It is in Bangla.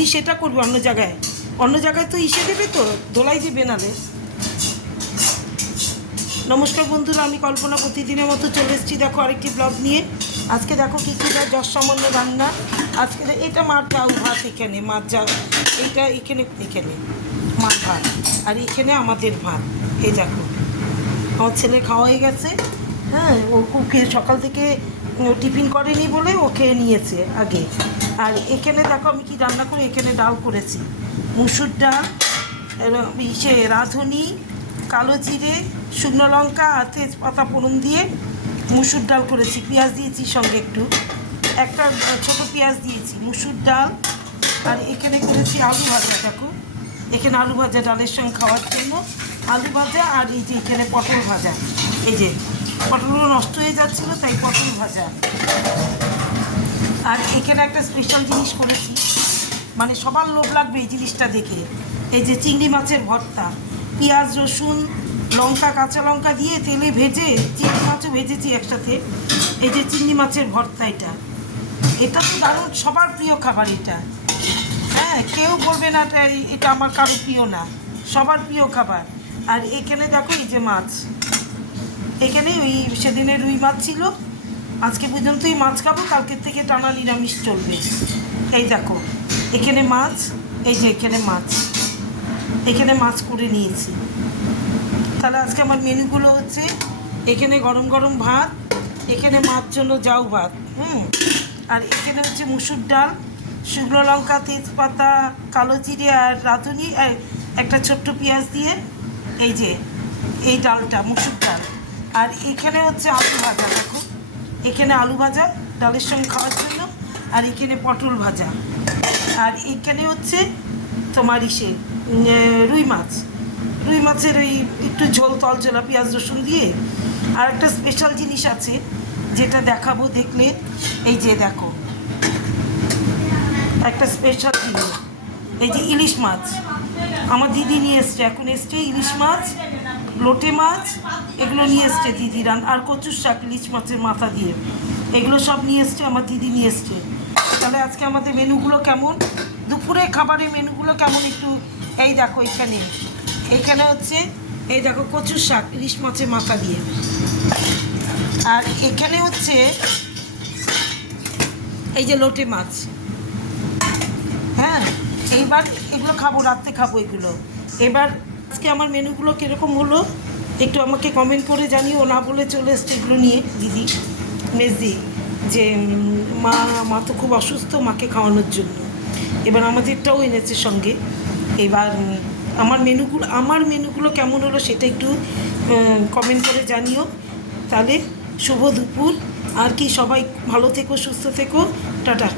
আমি সেটা করবো অন্য জায়গায় তো ইসে দেবে তো, দোলাই দেবে নালে। নমস্কার বন্ধুরা, আমি কল্পনা প্রতিদিনের মতো চলে এসেছি দেখো আরেকটি ব্লগ নিয়ে। আজকে দেখো কী কী যশ সামান্য রান্না। আজকে এটা মাছ যাও ভাত, এখানে মাছ যা, এইটা এখানে মাছ ভাত, আর এখানে আমাদের ভাত। এই দেখো আমার ছেলে খাওয়া হয়ে গেছে। হ্যাঁ, ও খেয়ে সকাল থেকে টিফিন করেনি বলে ও খেয়ে নিয়েছে আগে। আর এখানে দেখো আমি কি রান্না করে, এখানে ডাল করেছি, মুসুর ডাল, ইসে রাঁধুনি, কালো জিরে, শুকনো লঙ্কা আর তেজপাতা ফোড়ন দিয়ে মুসুর ডাল করেছি। পেঁয়াজ দিয়েছি সঙ্গে একটা ছোটো পেঁয়াজ দিয়েছি, মুসুর ডাল। আর এখানে করেছি আলু ভাজা। দেখো এখানে আলু ভাজা ডালের সঙ্গে খাওয়ার জন্য আলু ভাজা। আর এই যে এখানে পটল ভাজা, এই যে পটলগুলো নষ্ট হয়ে যাচ্ছিলো তাই পটল ভাজা। আর এখানে একটা স্পেশাল জিনিস করেছি, মানে সবার লোভ লাগবে এই জিনিসটা দেখে। এই যে চিংড়ি মাছের ভর্তা, পেঁয়াজ রসুন লঙ্কা কাঁচা লঙ্কা দিয়ে তেলে ভেজে, চিংড়ি মাছও ভেজেছি একসাথে। এই যে চিংড়ি মাছের ভর্তা, এটা তো দারুণ, সবার প্রিয় খাবার এটা। হ্যাঁ, কেউ বলবে না এটা আমার কারো প্রিয় না, সবার প্রিয় খাবার। আর এখানে দেখো এই যে মাছ, এখানে ওই সেদিনের রুই মাছ ছিল, আজকে পর্যন্তই মাছ খাবো, কালকের থেকে টানা নিরামিষ চলবে। এই দেখো এখানে মাছ, এই যে এখানে মাছ করে নিয়েছি। তাহলে আজকে আমার মেনুগুলো হচ্ছে এখানে গরম গরম ভাত, এখানে মাছ জন্য জাউ ভাত, আর এখানে হচ্ছে মুসুর ডাল, শুকনো লঙ্কা তেজপাতা কালো জিরে আর রাঁধুনি, আর একটা ছোট্ট পেঁয়াজ দিয়ে এই যে এই ডালটা মুসুর ডাল। আর এখানে হচ্ছে আলু ভাজা, দেখো এখানে আলু ভাজা ডালের সঙ্গে খাওয়ার জন্য। আর এখানে পটল ভাজা। আর এখানে হচ্ছে তোমার রুই মাছের ওই একটু ঝোল তলজোলা পেঁয়াজ রসুন দিয়ে। আর একটা স্পেশাল জিনিস আছে যেটা দেখাবো, দেখলে এই যে দেখো একটা স্পেশাল জিনিস, এই যে ইলিশ মাছ আমার দিদি নিয়ে এসছে, এখন এসছে ইলিশ মাছ, লোটে মাছ, এগুলো নিয়ে এসছে দিদি আর কচুর শাক ইলিশ মাছের মাথা দিয়ে, এগুলো সব নিয়ে এসছে আমার দিদি নিয়ে এসছে। তাহলে আজকে আমাদের মেনুগুলো কেমন, দুপুরে খাবারের মেনুগুলো কেমন একটু এই দেখো। এখানে হচ্ছে এই দেখো কচুর শাক ইলিশ মাছের মাথা দিয়ে। আর এখানে হচ্ছে এই যে লোটে মাছ। হ্যাঁ, এইবার এগুলো খাবো, রাত্রে খাবো এগুলো। এবার আজকে আমার মেনুগুলো কীরকম হলো একটু আমাকে কমেন্ট করে জানিও। না বলে চলে এসছে এগুলো নিয়ে দিদি, মেজদি, যে মা তো খুব অসুস্থ, মাকে খাওয়ানোর জন্য। এবার আমাদেরটাও এনেছে সঙ্গে। এবার আমার মেনুগুলো কেমন হলো সেটা একটু কমেন্ট করে জানিও। তাহলে শুভ দুপুর, আর কি সবাই ভালো থেকো, সুস্থ থেকো, টাটা।